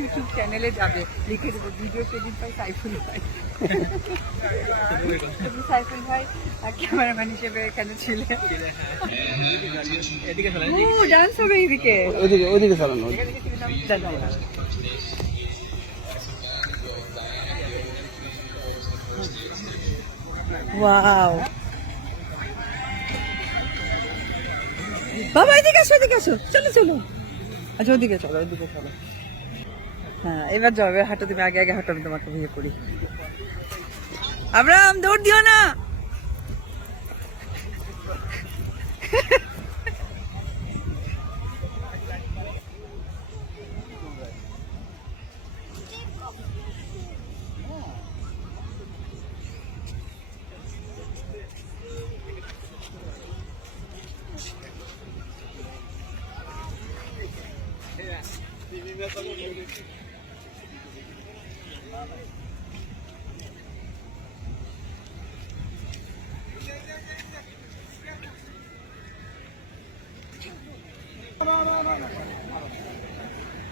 YouTube চ্যানেলে যাবে। লিখে দেবো ভিডিও ক্রেডিট পাই সাইফুল ভাই। সাইফুল ভাই ক্যামেরাম্যান হিসেবে এখানে ছিলে। এদিকে। ফেলেন ও ডান্স হবে চালানো ওয়াও বাবা, এদিকে আসো এদিকে আসো। চলো চলো। আচ্ছা ওদিকে চলো ওদিকে চলো। হ্যাঁ এবার যাবে, হাঁটো তুমি আগে আগে হাঁটো, আমি তোমাকে বিয়ে করি। আব্রাহাম দৌড় দিও না।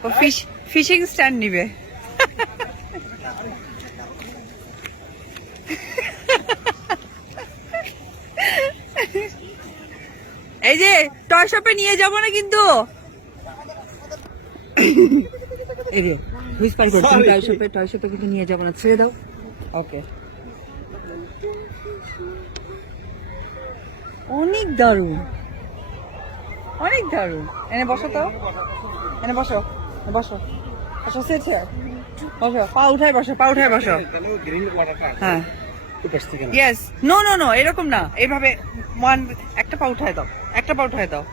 ও ফিশ ফিশিং স্ট্যান্ড নিবে। এই যে টয় শপে নিয়ে যাব না কিন্তু? এই যে পাই করছি টয় শপে টয় শপে কিন্তু নিয়ে যাব না ছেড়ে দাও। ওকে। অনেক দারুণ। অনেক দারুণ। এনে বসো তো। এনে বসো। বসো। বসো সেছে বসো। পা উঠায় বসো পা উঠায় বসো। হ্যাঁ। ইয়েস নো নো নো এরকম না। এইভাবে ওয়ান একটা পা উঠায় দাও। একটা পা উঠায় দাও।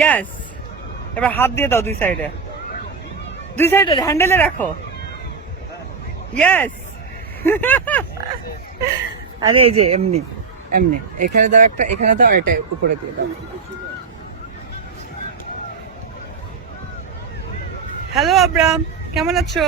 ইয়েস এবার হাত দিয়ে দাও দুই সাইডে দুই সাইডে হ্যান্ডেলে রাখো। ইয়েস আরে এই যে এমনি এমনি। এখানে দাও একটা, এখানে দাও এটা উপরে দিয়ে দাও। হ্যালো আব্রাম কেমন আছো?